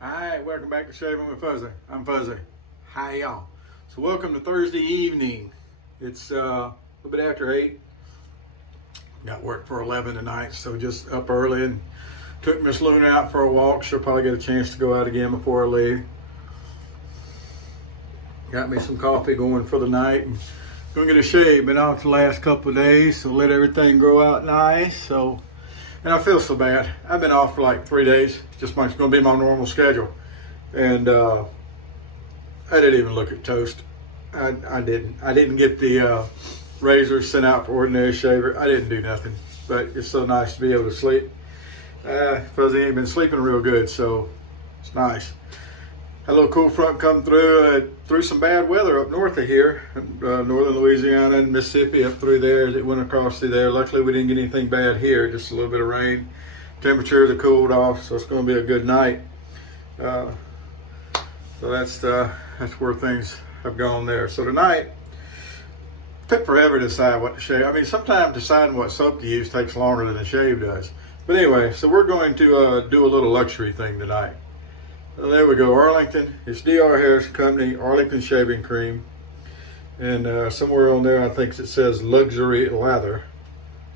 Alright, welcome back to Shaving with Fuzzy. I'm Fuzzy. Hi y'all. So welcome to Thursday evening. It's a little bit after 8. Got work for 11 tonight, so just up early and took Miss Luna out for a walk. She'll probably get a chance to go out again before I leave. Got me some coffee going for the night and gonna get a shave. Been out the last couple of days, so let everything grow out nice. And I feel so bad. I've been off for like 3 days. It's going to be my normal schedule. And I didn't even look at toast. I didn't. I didn't get the razor sent out for ordinary shaver. I didn't do nothing. But it's so nice to be able to sleep. Fuzzy ain't been sleeping real good, so it's nice. Had a little cool front come through some bad weather up north of here, northern Louisiana and Mississippi, up through there as it went across through there. Luckily, we didn't get anything bad here, just a little bit of rain. Temperatures have cooled off, so it's going to be a good night. So that's where things have gone there. So tonight, it took forever to decide what to shave. I mean, sometimes deciding what soap to use takes longer than the shave does. But anyway, so we're going to do a little luxury thing tonight. So there we go, Arlington. It's D.R.Harris Company, Arlington Shaving Cream. And somewhere on there, I think it says luxury lather.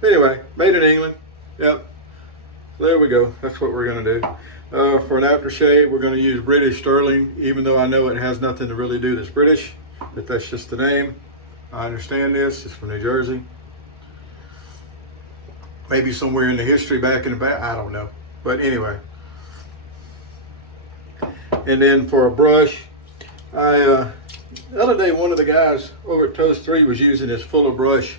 Anyway, made in England. Yep. There we go. That's what we're going to do. For an aftershave, we're going to use British Sterling, even though I know it has nothing to really do that's British. But that's just the name. I understand this. It's from New Jersey. Maybe somewhere in the history back in the back. I don't know. But anyway. And then for a brush, the other day one of the guys over at Toast 3 was using this Fuller brush.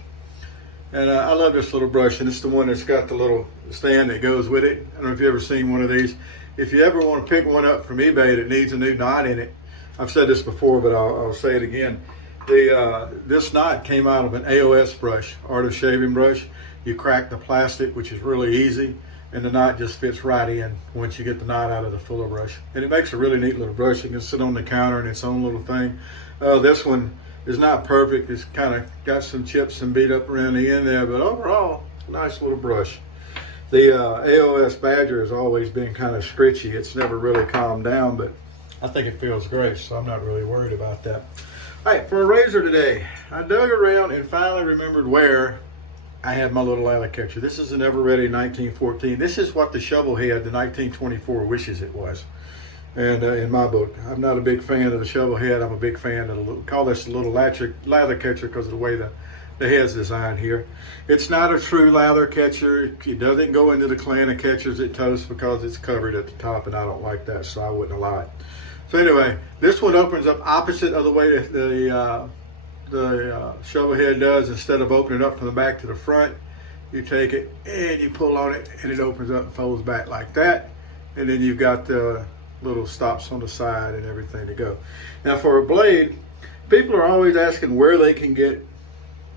And I love this little brush, and it's the one that's got the little stand that goes with it. I don't know if you've ever seen one of these. If you ever want to pick one up from eBay that needs a new knot in it, I've said this before, but I'll say it again. This knot came out of an AOS brush, Art of Shaving brush. You crack the plastic, which is really easy, and the knot just fits right in once you get the knot out of the Fuller brush. And it makes a really neat little brush. You can sit on the counter in its own little thing. This one is not perfect. It's kind of got some chips and beat up around the end there, but overall, nice little brush. The AOS Badger has always been kind of scritchy. It's never really calmed down, but I think it feels great, so I'm not really worried about that. All right, for a razor today, I dug around and finally remembered where I had my little lather catcher. This is an Ever-Ready 1914. This is what the shovel head, the 1924, wishes it was. And in my book, I'm not a big fan of the shovel head. I'm a big fan of the call this a little lather catcher because of the way the head's designed here. It's not a true lather catcher. It doesn't go into the clan of catchers at Toast because it's covered at the top, and I don't like that, so I wouldn't allow it. So anyway, this one opens up opposite of the way the shovel head does. Instead of opening up from the back to the front, you take it and you pull on it, and it opens up and folds back like that. And then you've got the little stops on the side and everything to go. Now for a blade, people are always asking where they can get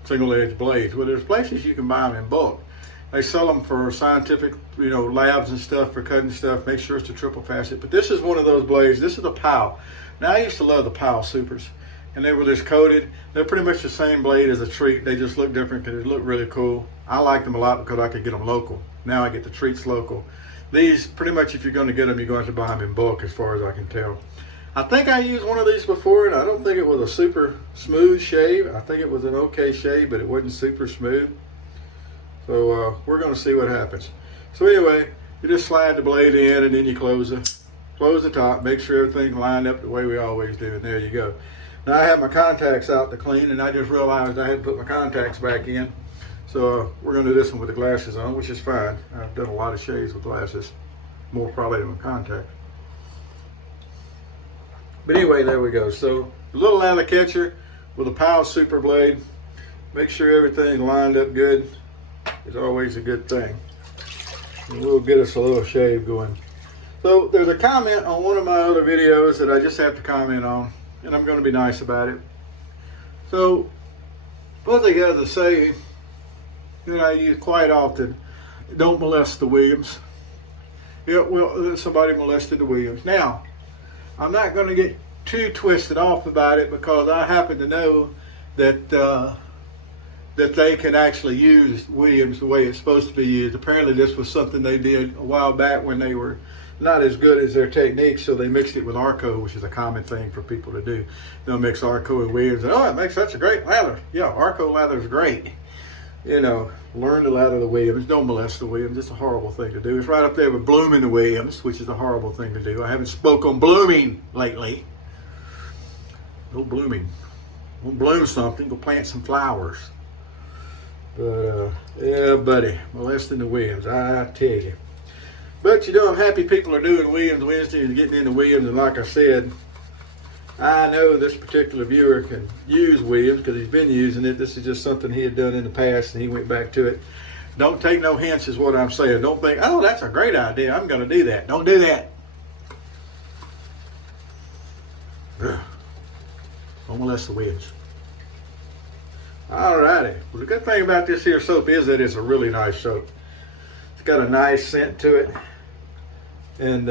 single edge blades. Well, there's places you can buy them in bulk. They sell them for scientific, labs and stuff for cutting stuff. Make sure it's a triple facet. But this is one of those blades. This is the POW. Now I used to love the POW Supers, and they were just coated. They're pretty much the same blade as a Treat. They just look different because they look really cool. I liked them a lot because I could get them local. Now I get the Treats local. These, pretty much if you're going to get them, you're going to have to buy them in bulk as far as I can tell. I think I used one of these before, and I don't think it was a super smooth shave. I think it was an okay shave, but it wasn't super smooth. So we're going to see what happens. So anyway, you just slide the blade in, and then you close the top. Make sure everything's lined up the way we always do, and there you go. Now I have my contacts out to clean, and I just realized I had to put my contacts back in. So we're going to do this one with the glasses on, which is fine. I've done a lot of shaves with glasses, more probably than with contacts. But anyway, there we go. So a little lather catcher with a POW Super blade. Make sure everything's lined up good. It's always a good thing. And we'll get us a little shave going. So there's a comment on one of my other videos that I just have to comment on, and I'm going to be nice about it. So what they got to say that I use quite often, don't molest the Williams. Yeah, well, somebody molested the Williams. Now, I'm not going to get too twisted off about it because I happen to know that that they can actually use Williams the way it's supposed to be used. Apparently this was something they did a while back when they were not as good as their technique, so they mixed it with Arco, which is a common thing for people to do. They'll mix Arco with Williams, and oh, it makes such a great lather. Yeah, Arco lather is great. You know, learn to lather the Williams. Don't molest the Williams. It's a horrible thing to do. It's right up there with blooming the Williams, which is a horrible thing to do. I haven't spoke on blooming lately. No blooming. We'll bloom something. Go plant some flowers. But, yeah, buddy, molesting the Williams, I tell you. But, you know, I'm happy people are doing Williams Wednesday and getting into Williams. And like I said, I know this particular viewer can use Williams because he's been using it. This is just something he had done in the past, and he went back to it. Don't take no hints is what I'm saying. Don't think, oh, that's a great idea. I'm going to do that. Don't do that. Don't molest the Williams. All righty. Well, the good thing about this here soap is that it's a really nice soap. It's got a nice scent to it, and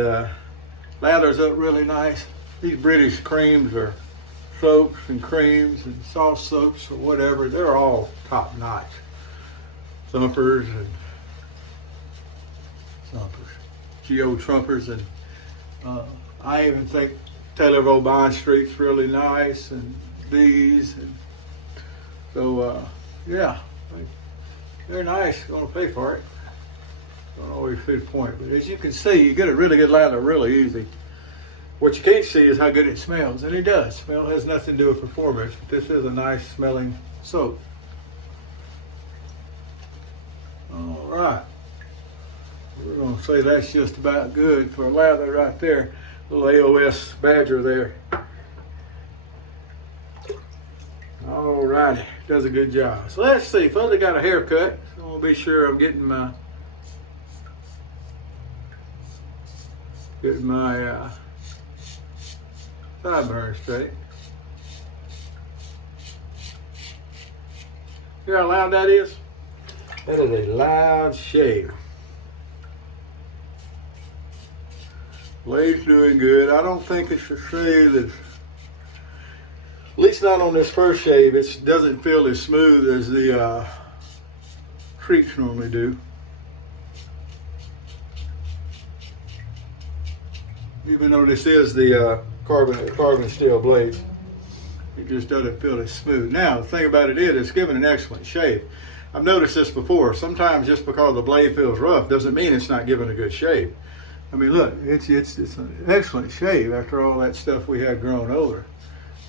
lathers up really nice. These British creams or soaps and creams and soft soaps or whatever, they're all top notch. Thumpers and Geo Trumpers, and I even think Taylor of Old Bond Street's really nice, and these, and so yeah, they're nice. Gonna pay for it. Don't always see the point, but as you can see, you get a really good lather really easy. What you can't see is how good it smells, and it does. Smell has nothing to do with performance, but this is a nice smelling soap. All right, we're gonna say that's just about good for a lather right there. Little AOS Badger there. All righty, does a good job. So let's see, Fuzzy got a haircut. So I'm gonna be sure I'm getting my sideburns straight. Hear how loud that is? That is a loud shave. Blade's doing good. I don't think it's a shave that's, at least not on this first shave, it doesn't feel as smooth as the treats normally do. Even though this is the carbon steel blades, it just doesn't feel as smooth. Now, the thing about it is, it's giving an excellent shave. I've noticed this before. Sometimes just because the blade feels rough doesn't mean it's not giving a good shave. I mean, look, it's an excellent shave after all that stuff we had grown over.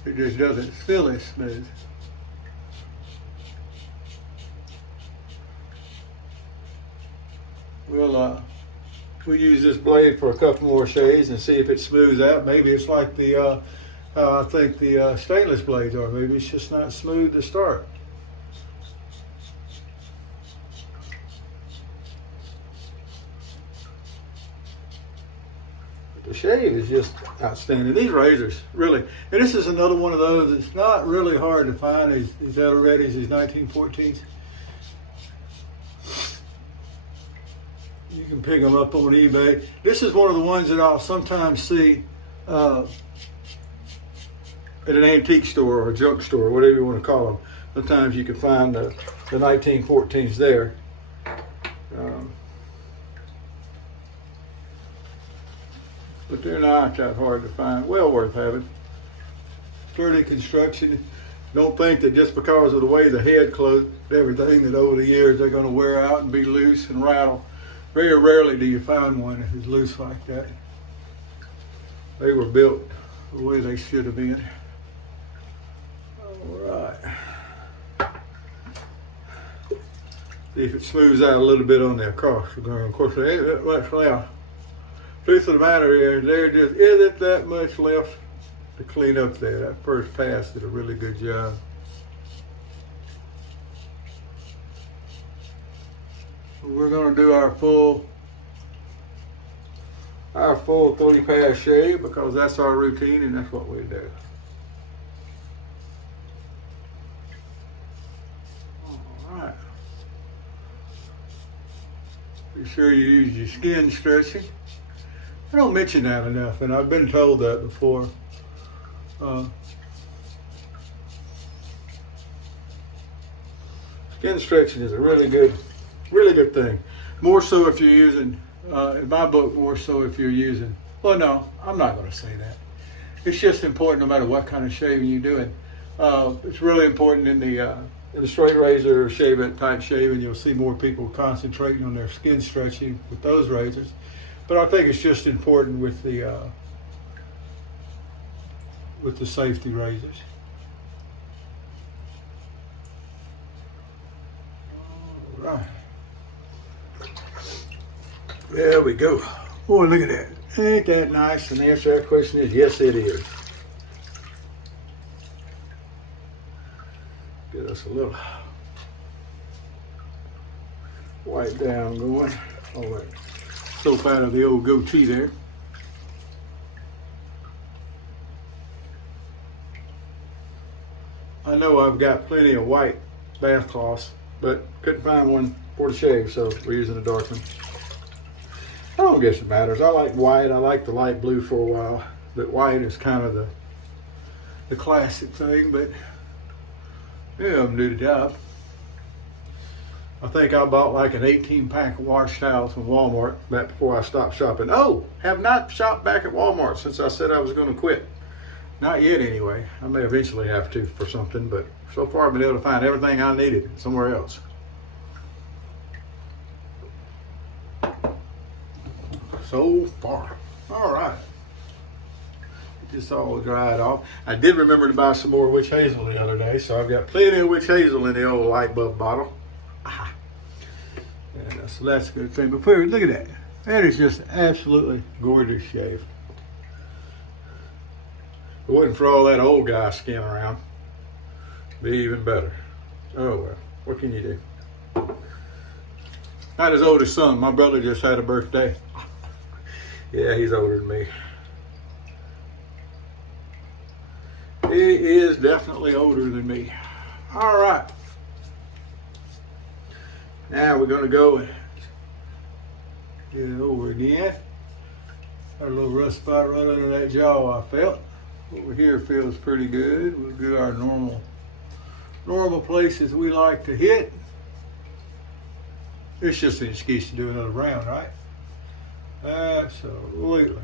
It just doesn't feel as smooth. We'll use this blade for a couple more shaves and see if it smooths out. Maybe it's like the I think the stainless blades are. Maybe it's just not smooth to start. The shave is just outstanding. These razors, really, and this is another one of those that's not really hard to find, these Eldoradi's, these 1914s. You can pick them up on eBay. This is one of the ones that I'll sometimes see at an antique store or a junk store, whatever you want to call them. Sometimes you can find the 1914s there. But they're not that hard to find. Well worth having. Sturdy construction. Don't think that just because of the way the head closed everything that over the years they're going to wear out and be loose and rattle. Very rarely do you find one that is loose like that. They were built the way they should have been. All right. See if it smooths out a little bit on the across the ground. Of course, there ain't that much left. Truth of the matter is, there just isn't that much left to clean up there. That first pass did a really good job. We're going to do our full 3-pass shave because that's our routine and that's what we do. All right. Be sure you use your skin stretching. I don't mention that enough, and I've been told that before. Skin stretching is a really good thing. More so if you're using in my book, more so if you're using, well, no, I'm not going to say that. It's just important no matter what kind of shaving you're doing. It's really important in the straight razor or shave-it type shaving. You'll see more people concentrating on their skin stretching with those razors. But I think it's just important with the safety razors. All right. There we go. Boy, look at that. Ain't that nice? And the answer to that question is yes, it is. Get us a little wipe down going. All right. Soap out of the old goatee there. I know I've got plenty of white bath cloths, but couldn't find one for the shave, so we're using a dark one. I don't guess it matters. I like white. I like the light blue for a while, but white is kind of the classic thing, but yeah, I'm do the job. I think I bought like an 18-pack of wash towels from Walmart back before I stopped shopping. Oh, have not shopped back at Walmart since I said I was going to quit. Not yet anyway. I may eventually have to for something, but so far I've been able to find everything I needed somewhere else. So far. All right. Just all dried off. I did remember to buy some more witch hazel the other day, so I've got plenty of witch hazel in the old light bulb bottle. Ah. And so that's a good thing. But look at that. That is just absolutely gorgeous shave. If it wasn't for all that old guy skin around, it'd be even better. Oh well, what can you do? Not his oldest son. My brother just had a birthday. Yeah, he's older than me. He is definitely older than me. All right. Now we're going to go and get it over again. Got a little rust spot right under that jaw I felt. Over here feels pretty good. We'll do our normal places we like to hit. It's just an excuse to do another round, right? Absolutely.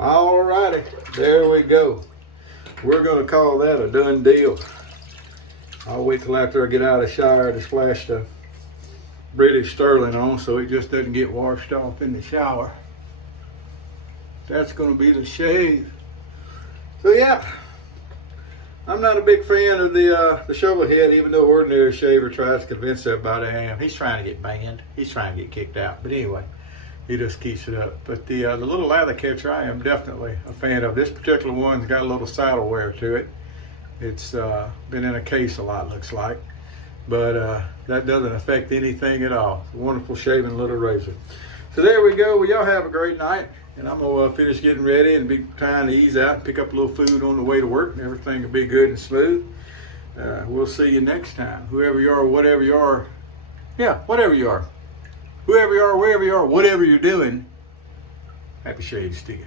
All righty, there we go. We're going to call that a done deal. I'll wait till after I get out of the shower to splash the British Sterling on so it just doesn't get washed off in the shower. That's going to be the shave. So yeah, I'm not a big fan of the shovel head, even though ordinary shaver tries to convince everybody I am. He's trying to get banned. He's trying to get kicked out. But anyway, he just keeps it up. But the little lather catcher I am definitely a fan of. This particular one's got a little saddle wear to it. It's been in a case a lot, looks like. But that doesn't affect anything at all. It's a wonderful shaving little razor. So there we go. Well, y'all have a great night. And I'm going to finish getting ready and be trying to ease out and pick up a little food on the way to work. And everything will be good and smooth. We'll see you next time. Whoever you are, whatever you are. Yeah, whatever you are. Whoever you are, wherever you are, whatever you're doing. Happy shaves to you.